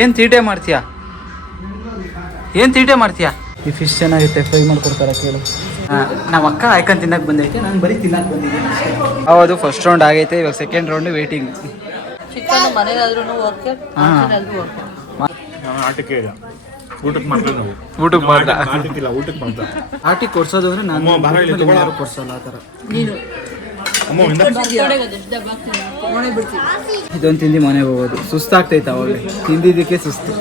ಏನು ತೀಟೆ ಮಾಡ್ತೀಯಾ? ಏನು ತೀಟೆ ಮಾಡ್ತೀಯಾ? ಈ ಫಿಶ್ ಚೆನ್ನಾಗಿರುತ್ತೆ, ಫ್ರೈ ಮಾಡ್ಕೊಡ್ತಾರೆ ಕೇಳು. ನಮ್ಮ ಅಕ್ಕ ಆಯ್ಕೊಂಡು ತಿನ್ನಕ್ಕೆ ಬಂದೈತೆ, ನಾನು ಬರೀ ತಿನ್ನಕ್ಕೆ ಬಂದಿದ್ದೀನಿ. ಹೌದು, ಫಸ್ಟ್ ರೌಂಡ್ ಆಗೈತೆ, ಇವಾಗ ಸೆಕೆಂಡ್ ರೌಂಡ್ ವೇಟಿಂಗ್. ಚಿಕನ್ ಮನೆಗಾದ್ರೂ ಓಕೆ, ಆಚೆನಾದ್ರೂ ಓಕೆ. ಆಟಕ್ಕೆ ಇಲ್ಲ, ಊಟಕ್ಕೆ ಮಾತ್ರ ನಾವು. ಊಟಕ್ಕೆ ಮಾತ್ರ. ಆಟಕ್ಕಿಲ್ಲ, ಊಟಕ್ಕೆ ಮಾತ್ರ. ಆಟಿಗೆ ಕೊಡ್ಸೋದು ಅಂದರೆ ನಾನು ಯಾರು ಕೊಡ್ಸಲ್ಲ ಆ ಥರ. ನೀನು ಇದೊಂದು ತಿಂದು ಮನೆಗೆ ಹೋಗೋದು. ಸುಸ್ತಾಗ್ತೈತೆ ಅವಾಗಲೇ, ತಿಂದಿದ್ದಕ್ಕೆ ಸುಸ್ತು.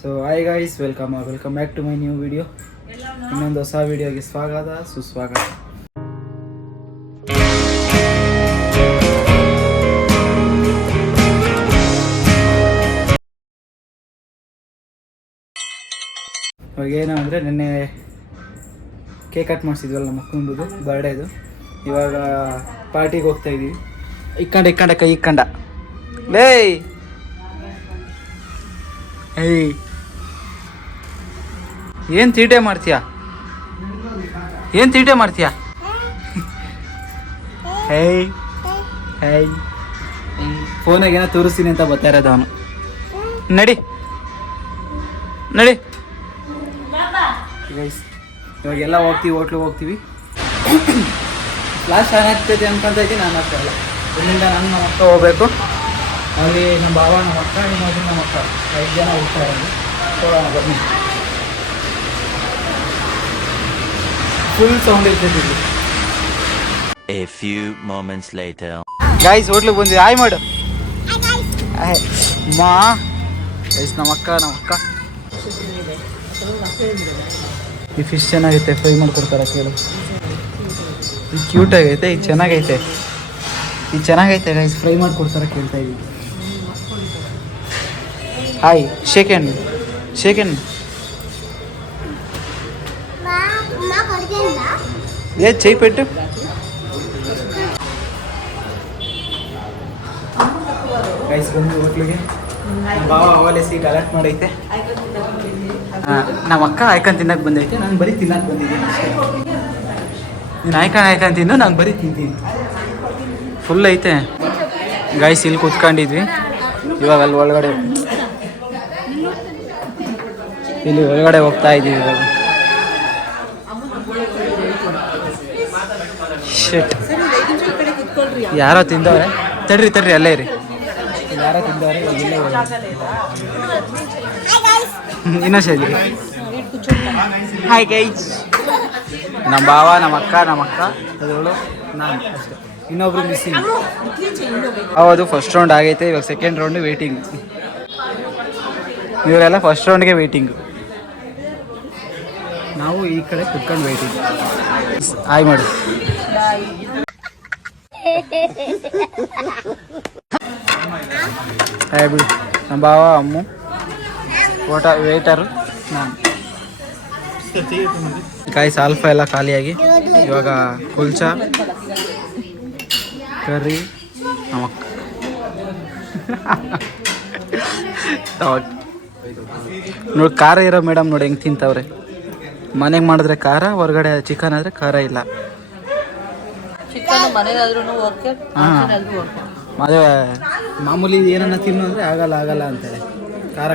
So hi guys, welcome back to my new video. ಇನ್ನೊಂದು ಹೊಸ ವಿಡಿಯೋಗೆ ಸ್ವಾಗತ, ಸುಸ್ವಾಗತ. ಇವಾಗ ಏನು ಅಂದರೆ ನಿನ್ನೆ ಕೇಕ್ ಕಟ್ ಮಾಡಿಸಿದ್ವಲ್ಲ ನಮ್ಮ ಅಕ್ಕಂದು ಬರ್ಡೇದು. ಇವಾಗ ಪಾರ್ಟಿಗೆ ಹೋಗ್ತಾ ಇದ್ದೀವಿ. ಇಕ್ಕಂಡ ಕೈ ಇಕ್ಕಂಡ ಲೇ ಏಯ್, ಏನು ತೀಟೆ ಮಾಡ್ತೀಯಾ? ಏನು ತೀಟೆ ಮಾಡ್ತೀಯಾ? ಹೇಯ್ ಹೇಯ್, ಫೋನಾಗ ಏನೋ ತೋರಿಸ್ತೀನಿ ಅಂತ ಬರ್ತಾ ಇರೋದು ಅವನು. ನಡಿ ನಡಿ ಗೈಸ್, ಇವಾಗೆಲ್ಲ ಹೋಗ್ತೀವಿ, ಹೋಟ್ಲಿಗೆ ಹೋಗ್ತೀವಿ. ಲಾಸ್ಟ್ ಏನಾಗ್ತೈತೆ ಅನ್ಕೊಂತ ಇದ್ದೀನಿ. ನಾನು ಆಗ್ತಾಯಿಲ್ಲ. ಇಲ್ಲಿಂದ ನಾನು ನಮ್ಮ ಅಕ್ಕ ಹೋಗ್ಬೇಕು. ಅಲ್ಲಿ ನಮ್ಮ ಬಾವ, ನಮ್ಮ ಅಕ್ಕ, ನಮ್ಮ ಅಕ್ಕ 5 ಜನ ಹೋಗ್ತಾ ಇರೋದು. ಹೋಗೋಣ ಬನ್ನಿ. ಫುಲ್ ಸೌಂಡ್ ಇರ್ತೈತಿ ಇಲ್ಲಿ. A few moments later. Guys, ಹೋಟ್ಲಿಗೆ ಬಂದ್ವಿ. ಹಾಯ್ ಮಾಡು. ಮಾ ಗೈಸ್, ನಮ್ಮ ಅಕ್ಕ ಈ ಫಿಶ್ ಚೆನ್ನಾಗೈತೆ, ಫ್ರೈ ಮಾಡ್ಕೊಡ್ತಾರೆ ಕೇಳು. ಇದು ಕ್ಯೂಟ್ ಆಗೈತೆ, ಇದು ಚೆನ್ನಾಗೈತೆ, ಇದು ಚೆನ್ನಾಗೈತೆ ಗೈಸ್, ಫ್ರೈ ಮಾಡ್ಕೊಡ್ತಾರೆ ಕೇಳ್ತಾ ಇದ್ದೀವಿ. ಹಾಯ್, ಶೇಕೆಂಡ್ ಏ ಚೈ ಪೆಟ್ಟು. ಗೈಸ್ ಬಂದು ಹೋಟ್ಲಿಗೆ. ಬಾವ ಅವಾಲೆ ಸೀಟ್ ಅಲರ್ಟ್ ಮಾಡೈತೆ. ನಮ್ಮ ಅಕ್ಕ ಆಯ್ಕೊಂಡು ತಿನ್ನಕ್ಕೆ ಬಂದೈತೆ, ನಾನು ಬರೀ ತಿನ್ನಕ್ಕೆ ಬಂದಿದ್ದೀನಿ ಅಷ್ಟೇ. ನೀನು ಆಯ್ಕೊಂಡು ತಿನ್ನು, ನಾನು ಬರೀ ತಿಂತೀನಿ. ಫುಲ್ ಐತೆ ಗೈಸ್. ಇಲ್ಲಿ ಕೂತ್ಕೊಂಡಿದ್ವಿ, ಇವಾಗ ಅಲ್ಲಿ ಒಳಗಡೆ ಹೋಗ್ತಾ ಇದ್ದೀವಿ ಇವಾಗ. ಶೆಟ್, ಯಾರೋ ತಿಂದವ್ರೆ. ತಡ್ರಿ ಅಲ್ಲೇ ಇರಿ. ಯಾರೋ ತಿಂದವ್ರೆ, ಇನ್ನೊಂದ್ಸಲಿ. ಹಾಯ್ ಗೈಸ್, ನಮ್ಮ ಬಾವ, ನಮ್ಮ ಅಕ್ಕ ಅದವಳು, ನಾನು ಅಷ್ಟೇ. ಇನ್ನೊಬ್ರು ಮಿಸ್ಸಿಂಗ್. ಹೌದು, ಫಸ್ಟ್ ರೌಂಡ್ ಆಗೈತೆ, ಇವಾಗ ಸೆಕೆಂಡ್ ರೌಂಡ್ ವೇಟಿಂಗ್. ಇವರೆಲ್ಲ ಫಸ್ಟ್ ರೌಂಡ್ಗೆ ವೇಟಿಂಗ್. ನಾವು ಈ ಕಡೆ ಕುತ್ಕೊಂಡು ವೇಟಿಂಗ್. ಹಾಯ್ ಮಾಡಿ. ಹಾಯ್ ಬಿಡಿ. ನಮ್ಮ ಬಾವ, ಅಮ್ಮು, ವೇಟರು, ನಾನು. ಗಾಯ್ಸ್, ಆಲ್ಫಾ ಎಲ್ಲ ಖಾಲಿಯಾಗಿ ಇವಾಗ ಕುಲ್ಚಾ, ಕರ್ರಿ, ನಮಕ್ ನೋಡಿ. ಖಾರ ಇರೋ ಮೇಡಮ್ ನೋಡಿ ಹೆಂಗೆ ತಿಂತವ್ರೆ. ಮನೆಗೆ ಮಾಡಿದ್ರೆ ಖಾರ, ಹೊರಗಡೆ ಚಿಕನ್ ಆದರೆ ಖಾರ ಇಲ್ಲ. ಚಿಕನ್ ಮನೆಗಾದ್ರೂ ಓಕೆ, ಆಚೆನಾದ್ರೂ ಓಕೆ. ಮದುವೆ ಮಾಮೂಲಿ ಏನನ್ನ ತಿನ್ನು ಅಂದರೆ ಆಗಲ್ಲ ಅಂತಾರೆ. ಖಾರ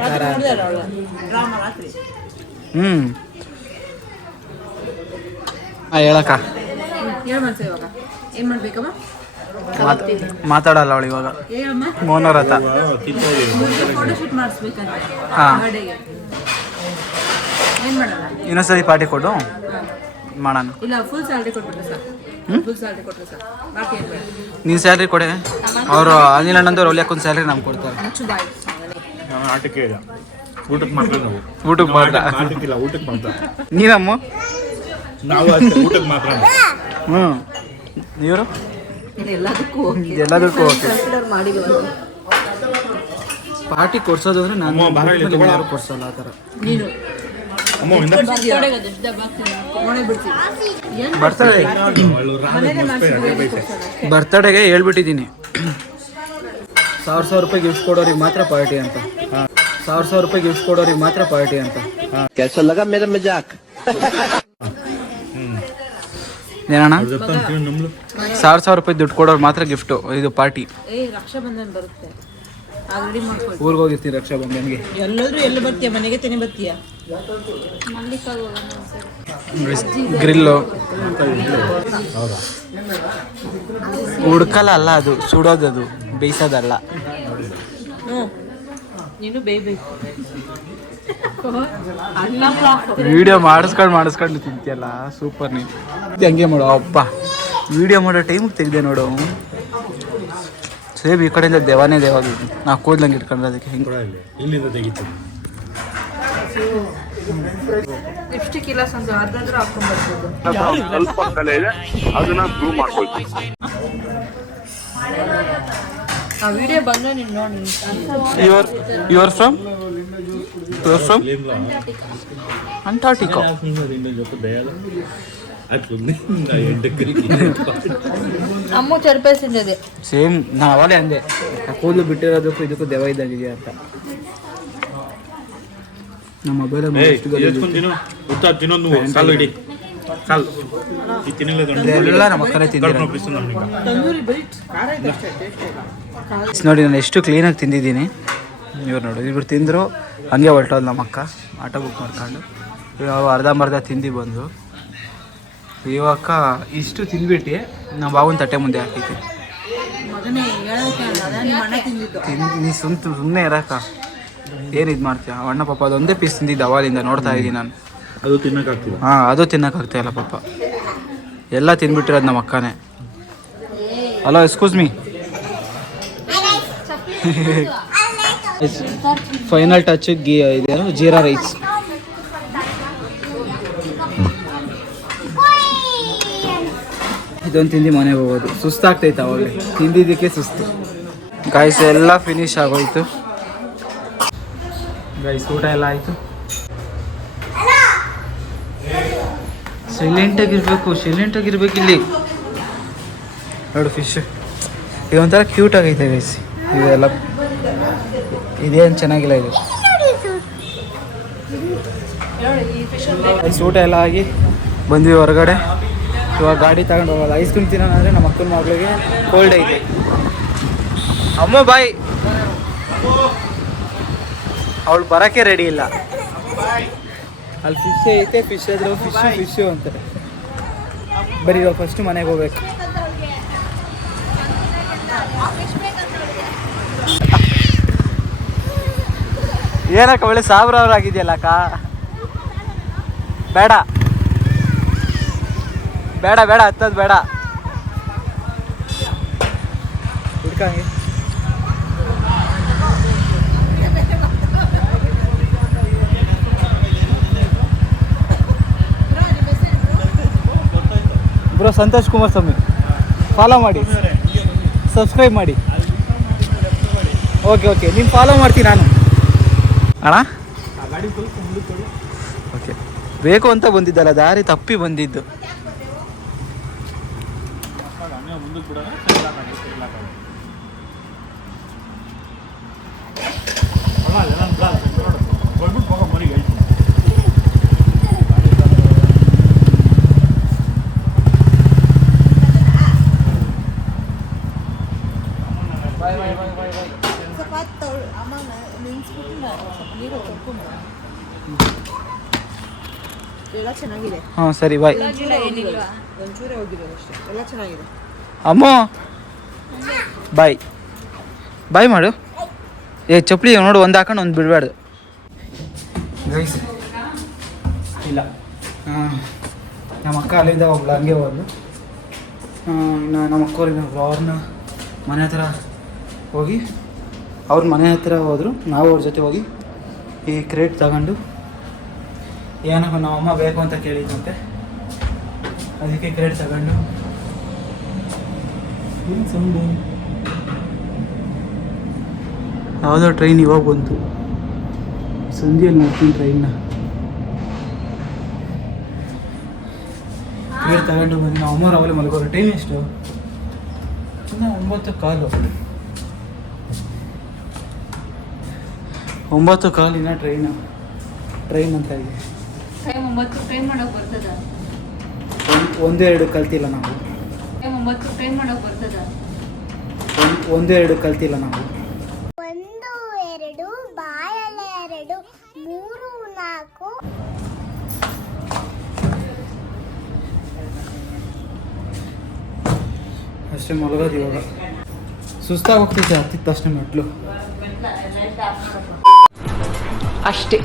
ಹೇಳಕ್ಕ ಮಾತಾಡಲ್ಲ ಅವಳು ಇವಾಗ. ಮೌನವ್ರತ. ಹಾಂ, ಇನ್ನೊಂದ್ಸರಿ ಪಾರ್ಟಿ ಕೊಡು ಮಾಡೋಣ. ನೀನು ಸ್ಯಾಲ್ರಿ ಕೊಡೆ. ಅವರು ಅನಿಲ್ ಅಣ್ಣಂದವ್ರು ಒಳ್ಳೆಕೊಂದು ಸ್ಯಾಲ್ರಿ ನಮ್ಗೆ ಕೊಡ್ತಾರೆ. ಆಟಕ್ಕೆ ಇಲ್ಲ, ಊಟಕ್ಕೆ ಮಾತ್ರ ನಾವು. ಊಟಕ್ಕೆ ಮಾತ್ರ. ಆಟಕ್ಕಿಲ್ಲ, ಊಟಕ್ಕೆ ಮಾತ್ರ. ನೀನಮ್ಮ ನಾವು ಅಷ್ಟೇ, ಊಟಕ್ಕೆ ಮಾತ್ರ. ಇವರು ಎಲ್ಲದಕ್ಕೂ ಓಕೆ. ಪಾರ್ಟಿ ಕೊಡ್ಸೋದು ಅಂದರೆ ನಾನು ಯಾರು ಕೊಡ್ಸಲ್ಲ ಆ ಥರ. ನೀನು ಬರ್ತಡೆಗೆ ಹೇಳ್ಬಿಟ್ಟಿದ್ದೀನಿ, 1,000 ರೂಪಾಯಿ ಗಿಫ್ಟ್ ಕೊಡೋರಿಗೆ ಮಾತ್ರ ಪಾರ್ಟಿ ಅಂತ. 1,000 ರೂಪಾಯಿ ಗಿಫ್ಟ್ ಕೊಡೋರಿಗೆ ಮಾತ್ರ ಪಾರ್ಟಿ ಅಂತ. कैसा लगा मेरा मजाक? ಏನಣ್ಣ? 1,000 ರೂಪಾಯಿ ದುಡ್ಡು ಕೊಡೋರು ಮಾತ್ರ ಗಿಫ್ಟು, ಇದು ಪಾರ್ಟಿ. ರಕ್ಷಾಬಂಧನ್ ಬರುತ್ತೆ. ಆಲ್ರೆಡಿ ಮಾಡ್ಕೊಳ್ತೀವಿ. ಊರಿಗೆ ಹೋಗಿರ್ತೀವಿ ರಕ್ಷಾ ಬಂಧನ್ಗೆ. ಎಲ್ಲಾದ್ರೂ ಎಲ್ಲಿ ಬರ್ತೀಯ? ಮನೆಗೆ ತಾನೇ ಬರ್ತೀಯ? ಗ್ರಿಲ್ಲು ಹುಡ್ಕಲ್ಲ ಅಲ್ಲ, ಅದು ಸುಡೋದದು, ಬೇಯಿಸೋದಲ್ಲ. ನೀನು ಬೇಯ್ಬೇಕು. ವಿಡಿಯೋ ಮಾಡಿಸ್ಕೊಂಡು ತಿಂತಿಯಲ್ಲ, ಸೂಪರ್. ನೀನು ಹಂಗೆ ಮಾಡು ಅಪ್ಪ. ವಿಡಿಯೋ ಮಾಡೋ ಟೈಮಿಗೆ ತೆಗ್ದೆ ನೋಡು. ಸೇಬ್ ಈ ಕಡೆಯಿಂದ ದೇವಾನೇ ನಾ ಕೂದ್ಲಂಗೆ ಇಟ್ಕೊಂಡ್ರೆ ಅದಕ್ಕೆ ಹೆಂಗೆ ಇಲ್ಲಿಂದ ತೆಗಿತೀನಿ. ಲಿಪ್ಸ್ಟಿಕ್ ಇಲ್ಲ ಸಂಜೆ ಅರ್ಧಾದ್ರೂ ಹಾಕೊಂಡ್ಬರ್ಬೋದು. ಸ್ವಲ್ಪ ಕಲೆ ಇದೆ, ಅದನ್ನ ಪ್ರೂವ್ ಮಾಡ್ಕೊಳ್ತೀನಿ. ಆ ವಿಡಿಯೋ ಬಂದ್ರೆ ನೀನು ನೋಡಿ. Your from Antarctica. ಅಮ್ಮ ಚರ್ಪೇಸಿಂದೆ ಸೇಮ್ ನಾ ಅವಾಗಲೇ ಅಂದೆ, ಕೂದಲು ಬಿಟ್ಟಿರೋದಕ್ಕೂ ಇದಕ್ಕೂ ದೆವ್ವ ಇದ್ದಾಗಿದೆಯಾ ಅಂತ. ನಮ್ಮ ಮೊಬೈಲ್ ಎಲ್ಲ ನಮ್ಮ ಅಕ್ಕನೇ ತಿಂದಿರೋ ನೋಡಿ. ನಾನು ಎಷ್ಟು ಕ್ಲೀನಾಗಿ ತಿಂದಿದ್ದೀನಿ. ಇವ್ರು ನೋಡಿ, ಇವ್ರು ತಿಂದರು ಹಂಗೆ ಹೊರಟೋದು ನಮ್ಮ ಅಕ್ಕ. ಆಟೋ ಬುಕ್ ಮಾಡ್ಕೊಂಡು ಇವಾಗ ಅರ್ಧಂಬರ್ಧ ತಿಂದು ಬಂದು ಇವಾಗ ಇಷ್ಟು ತಿಂದ್ಬಿಟ್ಟು ನಮ್ಮ ಬಾವನ ತಟ್ಟೆ ಮುಂದೆ ಹಾಕೈತಿ. ನೀ ಸುಮ್ಮನೆ ಇರಕ್ಕ ಏನು ಇದು ಮಾಡ್ತೀಯ? ಅಣ್ಣ ಪಾಪ ಅದೊಂದೇ ಪೀಸ್ ತಿಂದಿದ್ದು ಅವಾಲಿಂದ ನೋಡ್ತಾ ಇದ್ದೀನಿ ನಾನು. ಅದು ತಿನ್ನಕ್ಕಾಗ್ತಿಲ್ಲ. ಹಾಂ, ಅದು ತಿನ್ನೋಕ್ಕಾಗ್ತಾಯಿಲ್ಲ ಪಾಪ. ಎಲ್ಲ ತಿಂದ್ಬಿಟ್ಟಿರೋದು ನಮ್ಮ ಅಕ್ಕನೇ. Hello, excuse me. Final touch ಇದೇನು ಜೀರಾ ರೈಸ್. ಇದೊಂದು ತಿಂದು ಮನೆಗೆ ಹೋಗೋದು. ಸುಸ್ತಾಗ್ತೈತೆ ಅವಾಗಲೇ, ತಿಂದಿದ್ದಕ್ಕೆ ಸುಸ್ತು. ಗಾಯ್ಸ್ ಎಲ್ಲ ಫಿನಿಶ್ ಆಗೋಯ್ತು. ಗೈಸ್ ಊಟ ಎಲ್ಲ ಆಯಿತು. ಸೈಲೆಂಟಾಗಿರ್ಬೇಕು ಇಲ್ಲಿ. ನೋಡು ಫಿಶ್ ಇದೊಂಥರ ಕ್ಯೂಟ್ ಆಗೈತೆ ಗೈಸ್. ಇದೆಲ್ಲ ಇದೇನು ಚೆನ್ನಾಗಿಲ್ಲ ಇದು. ಊಟ ಎಲ್ಲ ಆಗಿ ಬಂದ್ವಿ ಹೊರಗಡೆ. ಇವಾಗ ಗಾಡಿ ತಗೊಂಡು ಹೋಗೋದು. ಐಸ್ ಕ್ರೀಮ್ ತಿನ್ನೋಣ ನಮ್ಮ ಅಕ್ಕನ ಮಗಳಿಗೆ ಕೋಲ್ಡ್ ಐತೆ. ಅಮ್ಮ ಬಾಯ್, ಅವಳು ಬರೋಕ್ಕೆ ರೆಡಿ ಇಲ್ಲ. ಅಲ್ಲಿ ಫಿಶ್ ಐತೆ, ಫಿಶ್ ಆದ್ರೆ ಫಿಶು ಅಂತಾರೆ. ಬರೀ ಇವಾಗ ಫಸ್ಟು ಮನೆಗೆ ಹೋಗ್ಬೇಕು. ಏನಕ್ಕ ಒಳ್ಳೆ 1000 ಆಗಿದೆಯಲ್ಲ ಅಕ್ಕ. ಬೇಡ ಬೇಡ ಬೇಡ, ಹತ್ತದು ಬೇಡ. ಹುಡ್ಕಂಗೆ ಬ್ರೋ. ಸಂತೋಷ್ ಕುಮಾರ್ ಸ್ವಾಮಿ ಫಾಲೋ ಮಾಡಿ, ಸಬ್ಸ್ಕ್ರೈಬ್ ಮಾಡಿ. ಓಕೆ ನೀನು ಫಾಲೋ ಮಾಡ್ತೀನಿ ನಾನು ಅಣ್ಣ. ಓಕೆ, ಬೇಕು ಅಂತ ಬಂದಿದ್ದಲ್ಲ, ದಾರಿ ತಪ್ಪಿ ಬಂದಿದ್ದು. ಹಾಂ ಸರಿ, ಬಾಯ್. ಅಮ್ಮ ಬಾಯ್ ಬಾಯ್ ಮಾಡು. ಚಪ್ಪಲಿ ನೋಡು, ಒಂದು ಹಾಕೊಂಡು ಒಂದು ಬಿಡಬಾರ್ದು. ಇಲ್ಲ, ನಮ್ಮ ಅಕ್ಕ ಅಲ್ಲಿಂದ ಒಬ್ಳು ಹಂಗೆ ಹೋದ್ಲು. ನಮ್ಮ ಅಕ್ಕವ್ರಿಗೆ ಅವ್ರನ್ನ ಮನೆ ಹತ್ರ ಹೋಗಿ, ಅವ್ರ ಮನೆ ಹತ್ರ ಹೋದರು. ನಾವು ಅವ್ರ ಜೊತೆ ಹೋಗಿ ಈ ಕ್ರೇಟ್ ತಗೊಂಡು, ಏನಪ್ಪ ನಮ್ಮಮ್ಮ ಬೇಕು ಅಂತ ಕೇಳಿದಂತೆ, ಅದಕ್ಕೆ ಕ್ರೇಟ್ ತಗೊಂಡು ಯಾವುದೋ ಟ್ರೈನ್ ಇವಾಗ ಬಂತು. ಸಂಜೆಯಲ್ಲಿ ನೋಡ್ತೀನಿ ಟ್ರೈನ್ನ. ಕ್ರೇಟ್ ತಗೊಂಡು ಬಂದು ನಾವು ಅಮ್ಮವ್ರು ಅವಲೇ ಮಲ್ಕೋರು. ಟೈಮ್ ಎಷ್ಟು? 9:15. 9:15 ಟ್ರೈನ್ ಅಂತ ಇದೆ. 1-2 ಕಲ್ತಿಲ್ಲ ನಾವು. 1-2 ಕಲ್ತಿಲ್ಲ ನಾವು. ಅಷ್ಟೇ ಮಲಗೋದು ಇವಾಗ. ಸುಸ್ತಾಗಿ ಹೋಗ್ತೈತೆ ಹತ್ತಿತ್ತು ಅಷ್ಟೇ ಮೆಟ್ಲು ಅಷ್ಟೇ.